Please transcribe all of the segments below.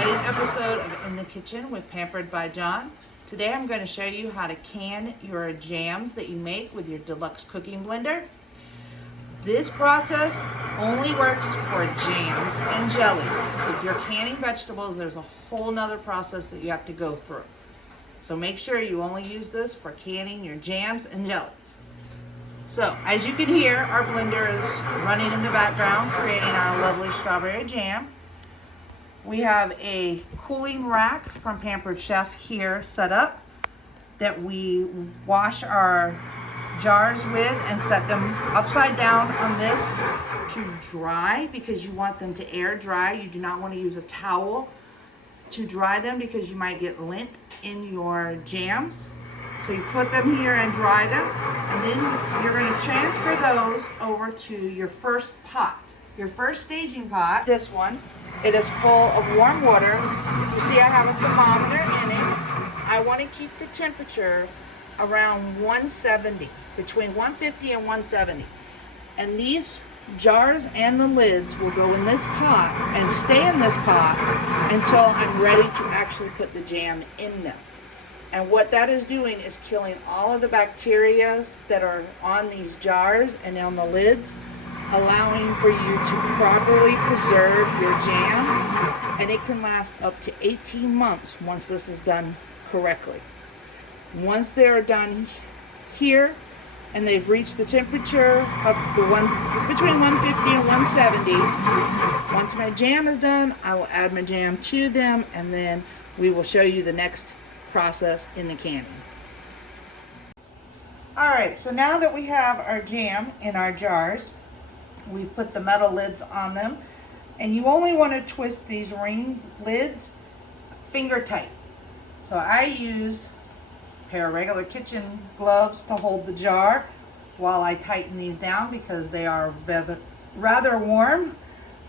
exciting episode of In the Kitchen with Pampered by John. Today I'm going to show you how to can your jams that you make with your deluxe cooking blender. This process only works for jams and jellies. If you're canning vegetables, there's a whole nother process that you have to go through. So make sure you only use this for canning your jams and jellies. So, as you can hear, our blender is running in the background, creating our lovely strawberry jam. We have a cooling rack from Pampered Chef here set up that we wash our jars with and set them upside down on this to dry because you want them to air dry. You do not want to use a towel to dry them because you might get lint in your jams. So you put them here and dry them, and then you're going to transfer those over to your first pot. Your first staging pot, this one, it is full of warm water. You see I have a thermometer in it. I want to keep the temperature around 170, between 150 and 170. And these jars and the lids will go in this pot and stay in this pot until I'm ready to actually put the jam in them. And what that is doing is killing all of the bacteria that are on these jars and on the lids, allowing for you to properly preserve your jam. And it can last up to 18 months once this is done correctly. Once they're done here and they've reached the temperature of between 150 and 170, once my jam is done, I will add my jam to them, and then we will show you the next process in the canning. Alright, so now that we have our jam in our jars, we've put the metal lids on them, and you only want to twist these ring lids finger tight. So I use a pair of regular kitchen gloves to hold the jar while I tighten these down because they are rather warm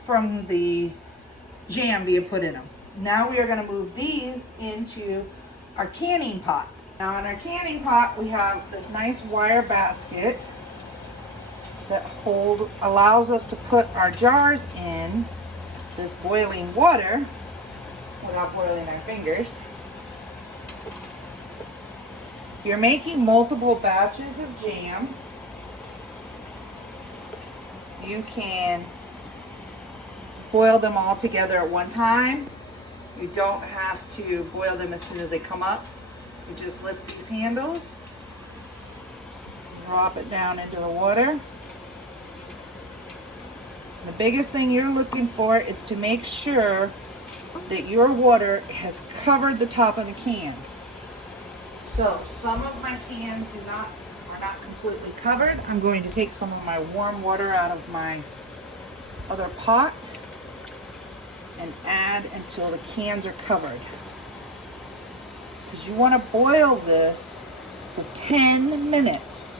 from the jam being put in them. Now we are going to move these into our canning pot. Now in our canning pot we have this nice wire basket that allows us to put our jars in this boiling water without boiling our fingers. If you're making multiple batches of jam, you can boil them all together at one time. You don't have to boil them as soon as they come up. You just lift these handles, drop it down into the water. And the biggest thing you're looking for is to make sure that your water has covered the top of the can. So some of my cans are not completely covered. I'm going to take some of my warm water out of my other pot and add until the cans are covered. Because you want to boil this for 10 minutes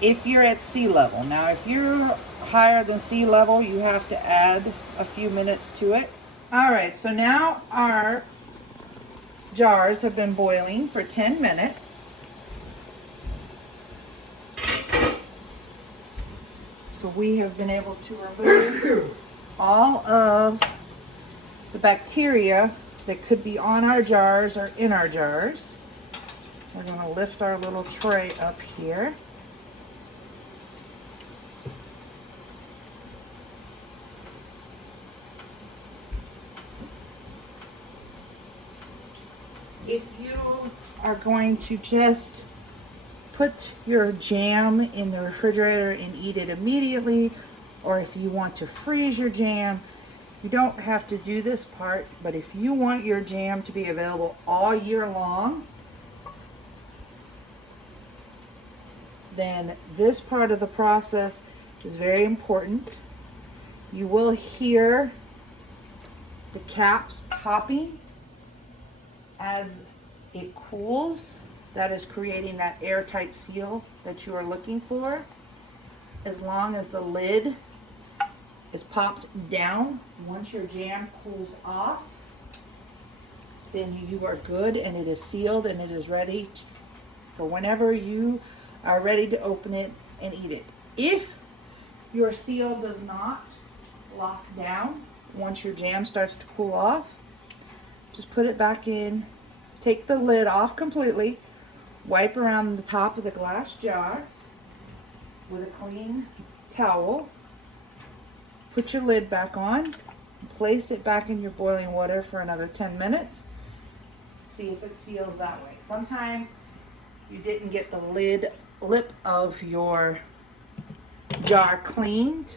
if you're at sea level. Now if you're higher than sea level, you have to add a few minutes to it. Alright, so now our jars have been boiling for 10 minutes. So we have been able to remove all of the bacteria that could be on our jars or in our jars. We're going to lift our little tray up here. If you are going to just put your jam in the refrigerator and eat it immediately, or if you want to freeze your jam, you don't have to do this part. But if you want your jam to be available all year long, then this part of the process is very important. You will hear the caps popping as it cools. That is creating that airtight seal that you are looking for. As long as the lid is popped down, once your jam cools off, then you are good and it is sealed and it is ready for whenever you are ready to open it and eat it. If your seal does not lock down once your jam starts to cool off, just put it back in. Take the lid off completely. Wipe around the top of the glass jar with a clean towel. Put your lid back on. Place it back in your boiling water for another 10 minutes. See if it seals that way. Sometimes you didn't get the lip of your jar cleaned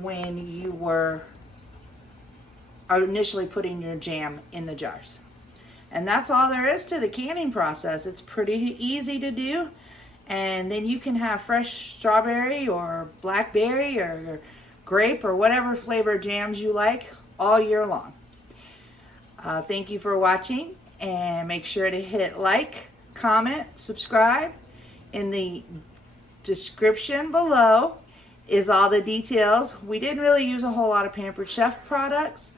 when you were initially putting your jam in the jars. And that's all there is to the canning process. It's pretty easy to do. And then you can have fresh strawberry or blackberry or grape or whatever flavor jams you like all year long. Thank you for watching, and make sure to hit like, comment, subscribe. In the description below is all the details. We didn't really use a whole lot of Pampered Chef products,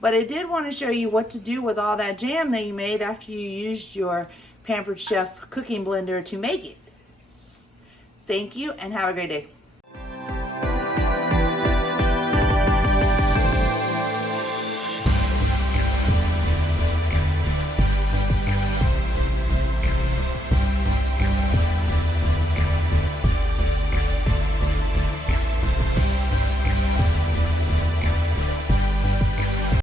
but I did want to show you what to do with all that jam that you made after you used your Pampered Chef cooking blender to make it. Thank you and have a great day.